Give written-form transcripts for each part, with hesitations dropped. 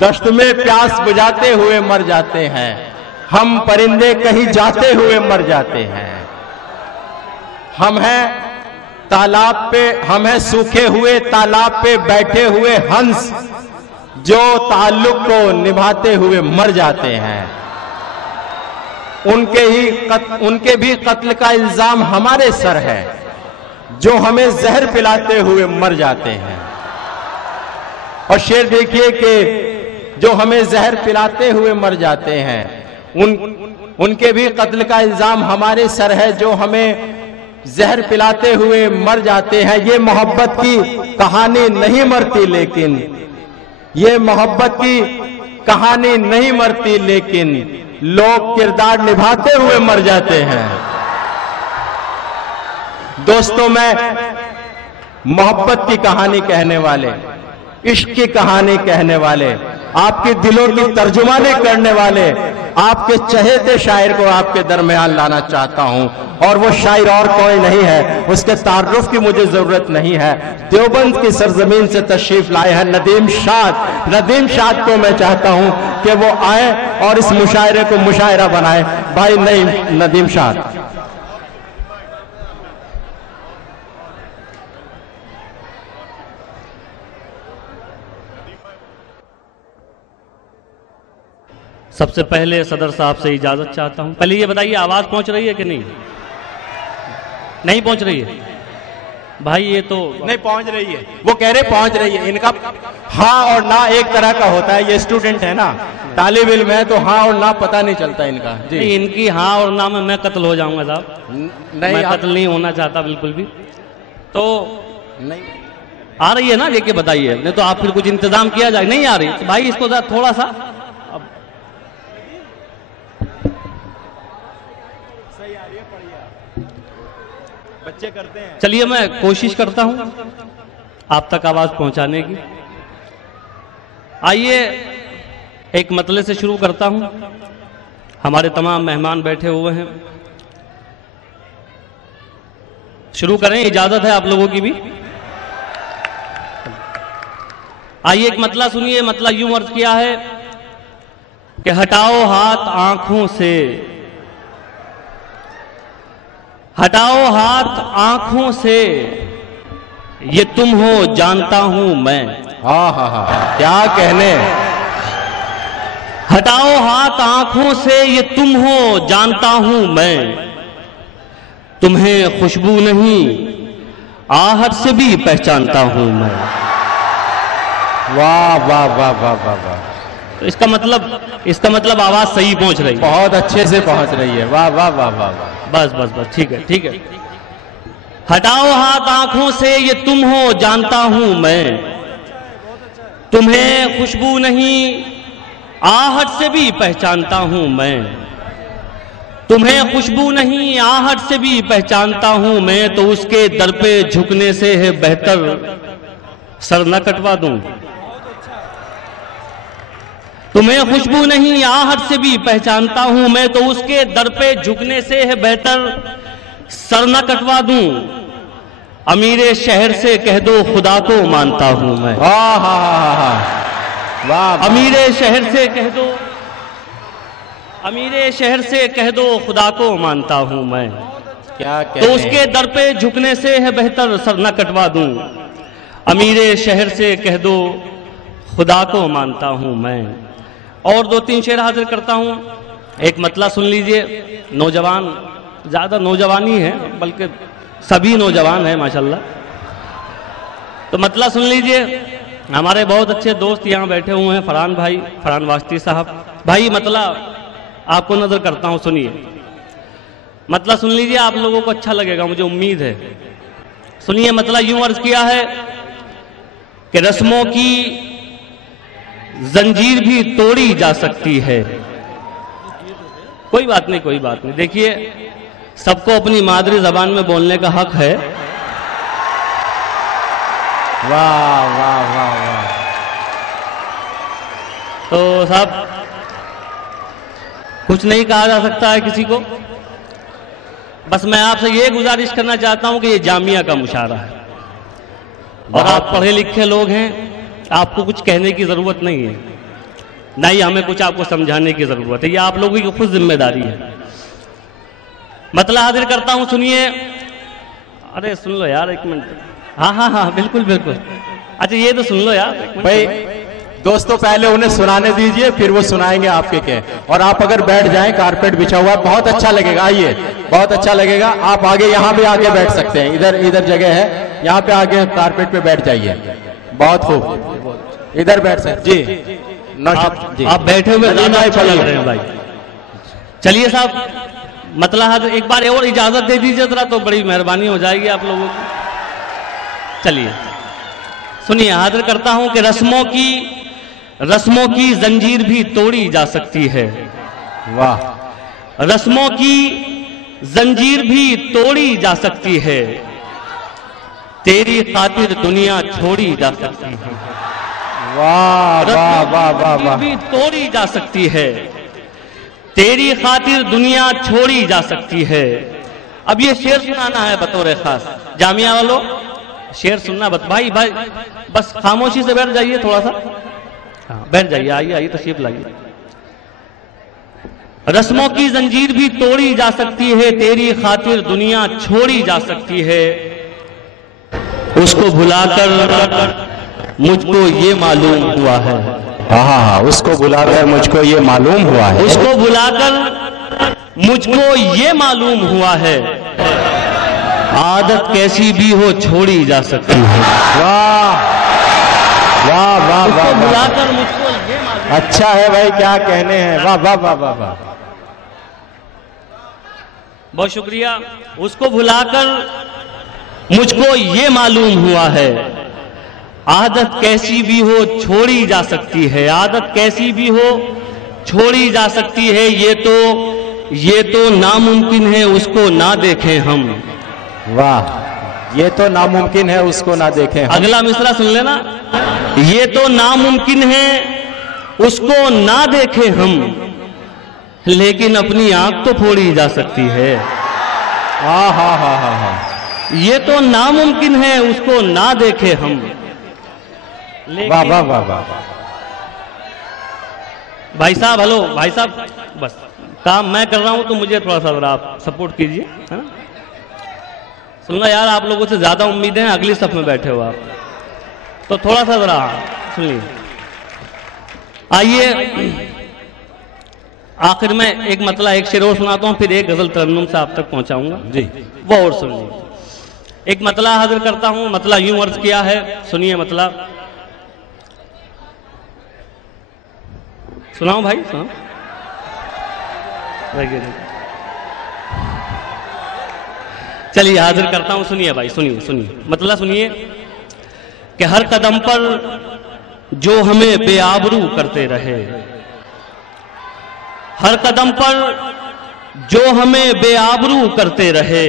दश्त में प्यास बुझाते हुए मर जाते हैं, हम परिंदे कहीं जाते हुए मर जाते हैं। हम हैं तालाब पे, हम हैं सूखे हुए तालाब पे बैठे हुए हंस, जो ताल्लुक को निभाते हुए मर जाते हैं। उनके भी कत्ल का इल्जाम हमारे सर है, जो हमें जहर पिलाते हुए मर जाते हैं। और शेर देखिए कि जो हमें जहर पिलाते हुए मर जाते हैं, उनके भी कत्ल का इल्जाम हमारे सर है, जो हमें जहर पिलाते हुए मर जाते हैं। ये मोहब्बत की कहानी नहीं मरती, लेकिन ये मोहब्बत की कहानी नहीं मरती, लेकिन लोग किरदार निभाते हुए मर जाते हैं। दोस्तों, मैं मोहब्बत की कहानी कहने वाले, इश्क की कहानी कहने वाले, आपके दिलों की तर्जुमानी करने वाले, आपके चहेते शायर को आपके दरमियान लाना चाहता हूं। और वो शायर और कोई नहीं है, उसके तारुफ की मुझे जरूरत नहीं है। देवबंद की सरजमीन से तशरीफ लाए हैं नदीम शाद। नदीम शाद को मैं चाहता हूं कि वो आए और इस मुशायरे को मुशायरा बनाए। भाई नहीं, नदीम शाद। सबसे पहले सदर साहब से इजाजत चाहता हूं। पहले ये बताइए, आवाज पहुंच रही है कि नहीं? नहीं पहुंच रही है भाई, ये तो नहीं पहुंच रही है। वो कह रहे पहुंच रही है। इनका हाँ और ना एक तरह का होता है। ये स्टूडेंट है ना, तालिब इल्म है, तो हाँ और ना पता नहीं चलता इनका जी। नहीं, इनकी हाँ और ना में मैं कत्ल हो जाऊंगा साहब। नहीं, मैं कत्ल नहीं होना चाहता बिल्कुल भी। तो नहीं आ रही है ना, लेके बताइए, नहीं तो आप फिर कुछ इंतजाम किया जाए। नहीं आ रही तो भाई इसको थोड़ा सा बच्चे करते हैं। चलिए मैं कोशिश करता हूं आप तक आवाज पहुंचाने की। आइए एक मतले से शुरू करता हूं। हमारे तमाम मेहमान बैठे हुए हैं, शुरू करें, इजाजत है आप लोगों की भी। आइए एक मतला सुनिए। मतला यूं अर्ज किया है कि हटाओ हाथ आंखों से, हटाओ हाथ आंखों से, ये तुम हो जानता हूं मैं। हाँ हाँ हाँ, क्या कहने। हटाओ हाथ आंखों से, ये तुम हो जानता हूं मैं। तुम्हें खुशबू नहीं आहट से भी पहचानता हूं मैं। वाह वाह वाह वाह वाह वाह। तो इसका मतलब आवाज सही पहुंच रही है, बहुत अच्छे से पहुंच रही है। वाह वाह वाह वाह वाह। बस बस बस, ठीक है ठीक है। हटाओ हाथ आंखों से, ये तुम हो जानता हूं मैं। तुम्हें खुशबू नहीं आहट से भी पहचानता हूं मैं। तुम्हें खुशबू नहीं आहट से भी पहचानता हूं मैं। तो उसके दर पे झुकने से है बेहतर सर न कटवा दूं। तुम्हें खुशबू नहीं आहट से भी पहचानता हूं मैं। तो उसके दर पे झुकने से है बेहतर सर न कटवा दूं। अमीरे शहर से कह दो खुदा को मानता हूं मैं। वाह। अमीरे शहर से कह दो, अमीरे शहर से कह दो खुदा को मानता हूं मैं। क्या तो उसके दर पे झुकने से है बेहतर सर न कटवा दूं। अमीरे शहर से कह दो खुदा को मानता हूं मैं। और दो तीन शेर हाजिर करता हूं। एक मतला सुन लीजिए। नौजवान, ज्यादा नौजवान ही है, बल्कि सभी नौजवान है माशाल्लाह। तो मतला सुन लीजिए। हमारे बहुत अच्छे दोस्त यहाँ बैठे हुए हैं, फरहान भाई, फरहान वास्ती साहब। भाई मतला आपको नजर करता हूं, सुनिए। मतला सुन लीजिए, आप लोगों को अच्छा लगेगा, मुझे उम्मीद है। सुनिए, मतला यूं अर्ज किया है कि रस्मों की जंजीर भी तोड़ी जा सकती है। कोई बात नहीं, कोई बात नहीं। देखिए, सबको अपनी मादरी जबान में बोलने का हक है। वाह वाह वाह वाह। तो साहब, कुछ नहीं कहा जा सकता है किसी को। बस मैं आपसे ये गुजारिश करना चाहता हूं कि ये जामिया का मुशायरा है और आप पढ़े लिखे लोग हैं, आपको कुछ कहने की जरूरत नहीं है। ना ही हमें कुछ आपको समझाने की जरूरत है, ये आप लोगों की खुद जिम्मेदारी है। मतला हाजिर करता हूं, सुनिए। अरे सुन लो यार, एक मिनट। हाँ हाँ हाँ, बिल्कुल बिल्कुल। अच्छा ये तो सुन लो यार भाई। दोस्तों पहले उन्हें सुनाने दीजिए, फिर वो सुनाएंगे आपके के। और आप अगर बैठ जाएं, कारपेट बिछा हुआ है, बहुत अच्छा लगेगा। आइए, बहुत अच्छा लगेगा। आप आगे यहाँ भी आके बैठ सकते हैं, इधर जगह है, यहाँ पे आगे कारपेट पे बैठ जाइए। बहुत खूब, इधर बैठ सकते जी। आप बैठे हुए ज्यादा अच्छा लग रहे हैं भाई। चलिए साहब, मतला हाजिर एक बार और इजाजत दे दीजिए जरा, तो बड़ी मेहरबानी हो जाएगी आप लोगों की। चलिए सुनिए, हाजिर करता हूं कि रस्मों की जंजीर भी तोड़ी जा सकती है। वाह। रस्मों की जंजीर भी तोड़ी जा सकती है, तेरी खातिर दुनिया छोड़ी जा सकती है। वाह वाह वाह वाह वाह। भी तोड़ी जा सकती है, तेरी खातिर दुनिया छोड़ी जा सकती है। अब ये शेर सुनाना है बतौर खास। जामिया वालों, शेर सुनना भाई बस खामोशी से बैठ जाइए थोड़ा सा। हाँ बैठ जाइए, आइए तशरीफ लाइए। रस्मों की जंजीर भी तोड़ी जा सकती है, तेरी खातिर दुनिया छोड़ी जा सकती है। उसको भुलाकर मुझको ये मालूम हुआ है। हाँ, उसको बुलाकर मुझको ये मालूम हुआ है। उसको बुलाकर मुझको ये मालूम हुआ है, आदत कैसी भी हो छोड़ी जा सकती है। वाह वाह वाह वाह। बुलाकर मुझको ये मालूम। अच्छा है भाई, क्या कहने हैं। वाह वाह वाह वाह वाह। बहुत शुक्रिया। उसको भुलाकर मुझको ये मालूम हुआ है, आदत कैसी भी हो छोड़ी जा सकती है। आदत कैसी भी हो छोड़ी जा सकती है, ये तो नामुमकिन है उसको ना देखें हम। वाह, ये तो नामुमकिन है उसको ना देखें हम। अगला मिसरा सुन लेना। ये तो नामुमकिन है उसको ना देखें हम, लेकिन अपनी आंख तो फोड़ी जा सकती है। हाँ हाँ हाँ हाँ हाँ। ये तो नामुमकिन है उसको ना देखें हम। वाह वाह वाह वाह। भाई साहब, हेलो भाई साहब, बस काम मैं कर रहा हूं तो मुझे थोड़ा सा जरा आप सपोर्ट कीजिए, है ना। सुनना यार, आप लोगों से ज्यादा उम्मीदें हैं, अगली सफ में बैठे हो आप, तो थोड़ा सा जरा सुन लीजिए। आइए आखिर में एक मतला, एक शेर और सुनाता हूं, फिर एक गजल तरन्नुम से आप तक पहुंचाऊंगा जी, वो और सुन लीजिए। एक मतला हाजिर करता हूं। मतला यूं अर्ज किया है, सुनिए मतला। सुनाओ भाई, सुनाओ। चलिए हाजिर करता हूं, सुनिए भाई, सुनिए मतलब सुनिए कि हर कदम पर जो हमें बेआबरू करते रहे, हर कदम पर जो हमें बेआबरू करते रहे,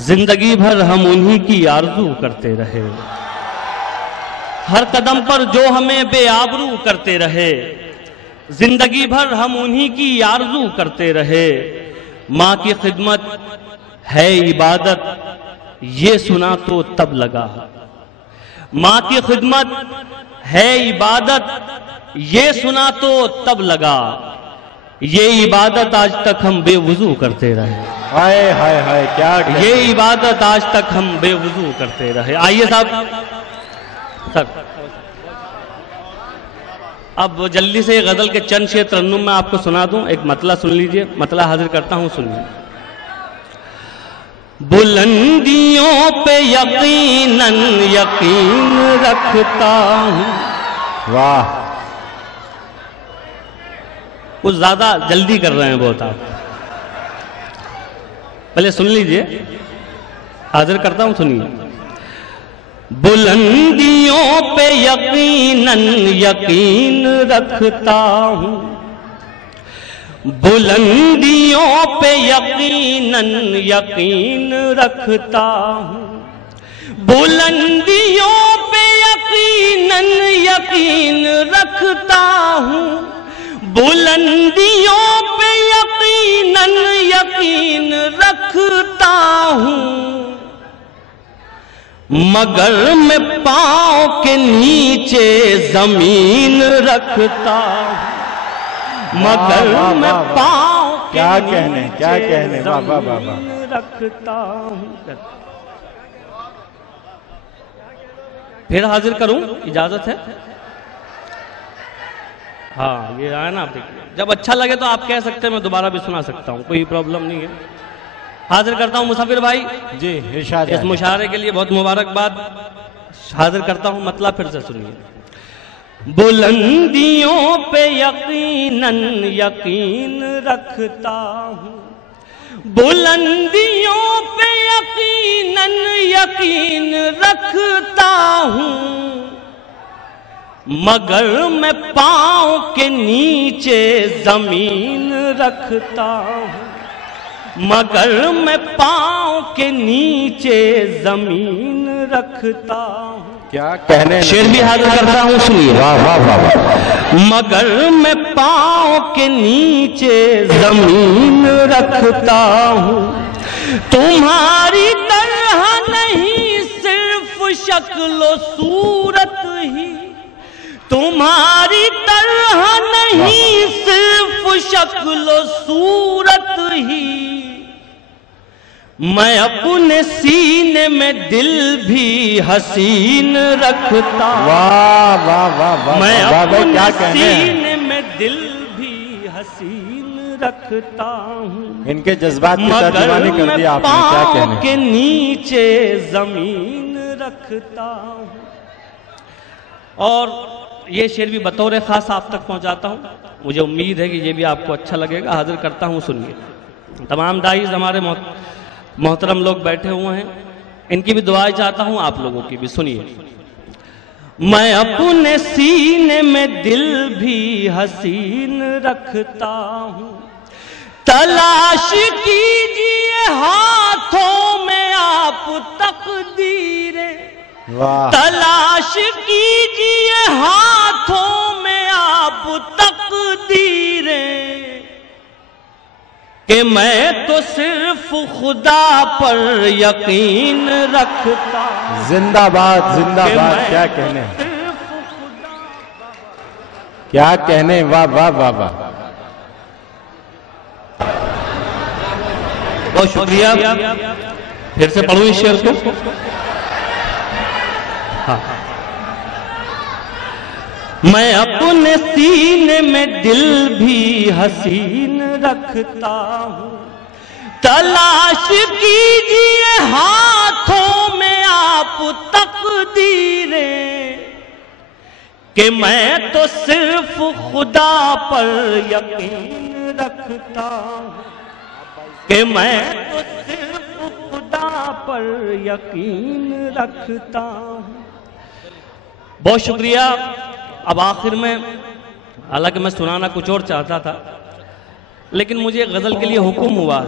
जिंदगी भर हम उन्हीं की आरजू करते रहे। हर कदम पर जो हमें बेआबरू करते रहे, जिंदगी भर हम उन्हीं की आरजू करते रहे। माँ की खिदमत है इबादत, ये सुना तो तब लगा। माँ की खिदमत है इबादत, ये सुना तो तब लगा। ये इबादत आज तक हम बेवुजू करते रहे। हाय हाय हाय, क्या ये इबादत आज तक हम बेवुजू करते रहे। आइए साहब, सर अब जल्दी से गजल के चंद शेर तरन्नुम में आपको सुना दूं। एक मतला सुन लीजिए, मतला हाजिर करता हूं, सुनिए। बुलंदियों पे यकीनन यकीन रखता हूं। वाह, कुछ ज्यादा जल्दी कर रहे हैं बहुत आप, पहले सुन लीजिए, हाजिर करता हूं, सुनिए। बुलंदियों पे यकीनन यकीन रखता हूं, बुलंदियों पे यकीनन यकीन रखता हूं, बुलंदियों पे यकीनन यकीन रखता हूं, बुलंदियों पे यकीनन यकीन रखता हूं। मगर मैं पांव के नीचे जमीन रखता हूं, मगर मैं पांव के क्या नीचे कहने, क्या कहने, वाह वाह वाह वाह। जमीन रखता हूं। फिर हाजिर करूं, इजाजत है? हाँ, ये आया ना, आप देखिए, जब अच्छा लगे तो आप कह सकते हैं, मैं दोबारा भी सुना सकता हूं, कोई प्रॉब्लम नहीं है। हाजिर करता हूं मुसाफिर भाई जी, इरशाद। इस मुशारे के लिए बहुत मुबारकबाद। हाजिर करता हूं, मतलब फिर से सुनिए। बुलंदियों पे यकीनन यकीन रखता हूं, बुलंदियों पे यकीनन यकीन रखता हूं, मगर मैं पांव के नीचे जमीन रखता हूं, मगर मैं पांव के नीचे जमीन रखता हूं। क्या कहने, शेर भी हाजिर करता हूं, सुनिए। वाह वाह वाह वाह। मगर मैं पांव के नीचे जमीन रखता हूं, तुम्हारी तरह नहीं सिर्फ शक्ल सूरत ही, तुम्हारी तरह नहीं सिर्फ शक्ल सूरत ही, मैं अपने सीने में दिल भी हसीन रखता हूं। वाह वाह वाह वाह। मैं वाह, अपने क्या कहने हैं। सीने में दिल भी हसीन रखता हूं, इनके जज्बात की मगर तर्जुमानी कर मैं दी आपने, क्या पांव कहने। के नीचे जमीन रखता हूं। और ये शेर भी बतौर खास आप तक पहुंचाता हूं, मुझे उम्मीद है कि ये भी आपको अच्छा लगेगा। हाजिर करता हूं, सुनिए। तमाम दाईज हमारे मोहतरम लोग बैठे हुए हैं, इनकी भी दुआएं चाहता हूं, आप लोगों की भी सुनिए। मैं अपने सीने में दिल भी हसीन रखता हूं, तलाश कीजिए हाथों में आप तकदीरें, वाह। तलाश कीजिए हाथों में आप तकदीरें, कि मैं तो सिर्फ खुदा पर यकीन रखता हूं। जिंदाबाद जिंदाबाद, क्या कहने, क्या कहने, वाह वाह वाह वाह। बहुत शुक्रिया। फिर से पढ़ूं इस शेर को। हाँ। मैं अपने सीने में दिल भी हसीन रखता हूं, तलाश कीजिए हाथों में आप तकदीरें, कि मैं तो सिर्फ खुदा पर यकीन रखता हूं, कि मैं तो सिर्फ खुदा पर यकीन रखता हूं। बहुत शुक्रिया। अब आखिर में, हालांकि मैं सुनाना कुछ और चाहता था, लेकिन मुझे गज़ल के लिए हुक्म हुआ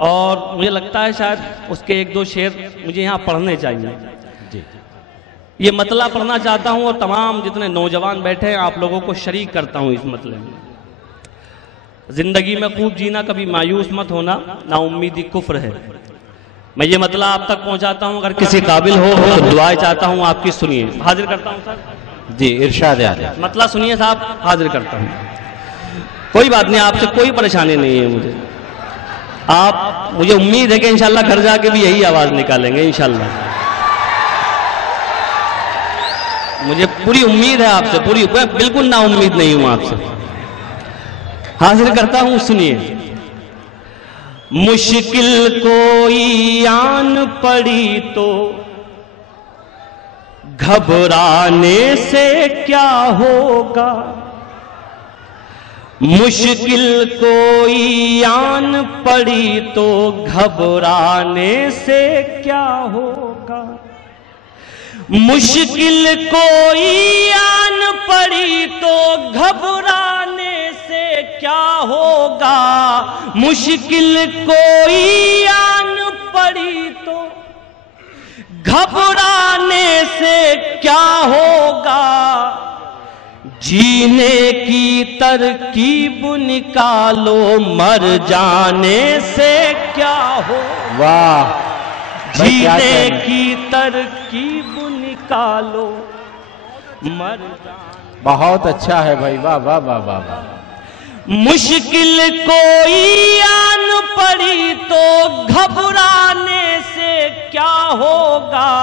और मुझे लगता है शायद उसके एक दो शेर मुझे यहाँ पढ़ने चाहिए। ये मतला पढ़ना चाहता हूँ और तमाम जितने नौजवान बैठे हैं आप लोगों को शरीक करता हूँ इस मतले में। जिंदगी में खूब जीना, कभी मायूस मत होना, नाउम्मीदी कुफ्र है। मैं ये मतला आप तक पहुँचाता हूँ, अगर किसी काबिल हो तो दुआएं चाहता हूँ आपकी, सुनिए। हाजिर करता हूँ सर। जी, इरशाद है। मतला सुनिए साहब, हाजिर करता हूँ। कोई बात नहीं, आपसे कोई परेशानी नहीं है मुझे। आप, मुझे उम्मीद है कि इंशाल्लाह घर जाके भी यही आवाज निकालेंगे इंशाल्लाह। मुझे पूरी उम्मीद है आपसे, पूरी, बिल्कुल ना उम्मीद नहीं हूं आपसे। हाजिर करता हूं, सुनिए। मुश्किल कोई आन पड़ी तो घबराने से क्या होगा, मुश्किल कोई आन पड़ी तो घबराने से क्या होगा, मुश्किल कोई आन पड़ी तो घबराने से क्या होगा, मुश्किल कोई आन पड़ी तो घबराने से क्या होगा, जीने की तरकीब निकालो मर जाने से क्या हो। वाह। जीने की तरकीब निकालो मर जाने। बहुत अच्छा है भाई, वाह वाह वाह वाह वाह। मुश्किल कोई आन पड़ी तो घबराने से क्या होगा,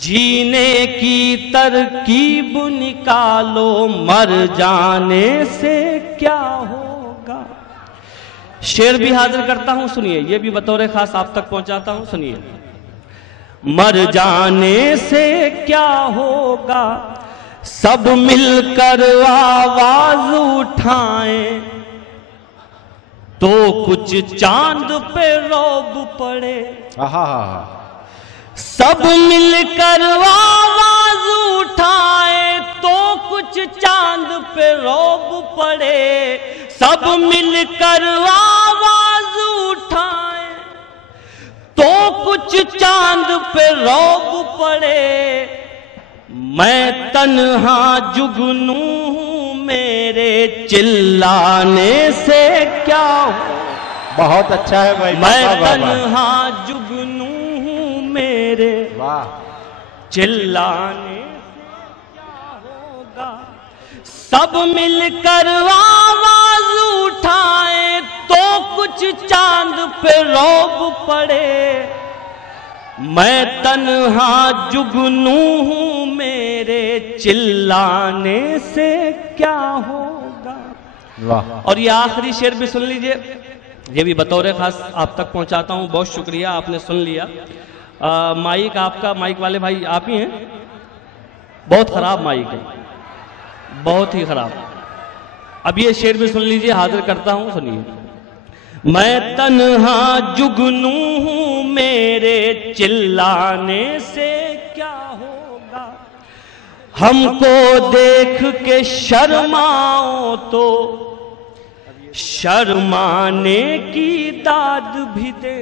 जीने की तरकीब निकालो मर जाने से क्या होगा। शेर भी हाजिर करता हूं, सुनिए, ये भी बतौर खास आप तक पहुंचाता हूं, सुनिए। मर जाने से क्या होगा, सब मिलकर आवाज उठाएं तो कुछ चांद पे रौब पड़े। सब मिलकर आवाज उठाएं तो कुछ चांद पे रौब पड़े। सब मिलकर आवाज उठाएं तो कुछ चांद पे रौब पड़े। मैं तन्हा जुगनू हूं, मेरे चिल्लाने से क्या हो। बहुत अच्छा है भाई। मैं तन्हा जुगनू हूं, मेरे चिल्लाने से क्या होगा। सब मिलकर आवाज उठाएं तो कुछ चांद पे रौब पड़े। मैं तन्हा जुगनू हूं, मेरे चिल्लाने से क्या होगा। वाह। और ये आखिरी शेर भी सुन लीजिए, ये भी बतौर खास आप तक पहुंचाता हूं। बहुत शुक्रिया, आपने सुन लिया। माइक आपका, माइक वाले भाई आप ही हैं। बहुत खराब माइक है, बहुत ही खराब। अब ये शेर भी सुन लीजिए, हाजिर करता हूं, सुनिए। मैं तन्हा जुगनू हूं, मेरे चिल्लाने से क्या होगा। हमको देख के शर्माओ तो शर्माने की दाद भी दे।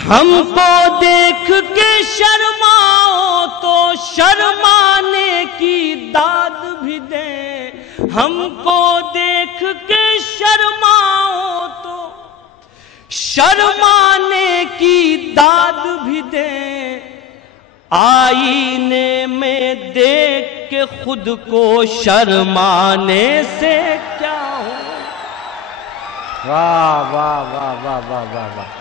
हमको देख के शर्माओ तो शर्माने की दाद भी दे। हमको देख के शर्माओ तो शर्माने की दाद भी दे। आईने में देख के खुद को शर्माने से क्या हो। वाह वाह वाह वाह वाह वाह वाह।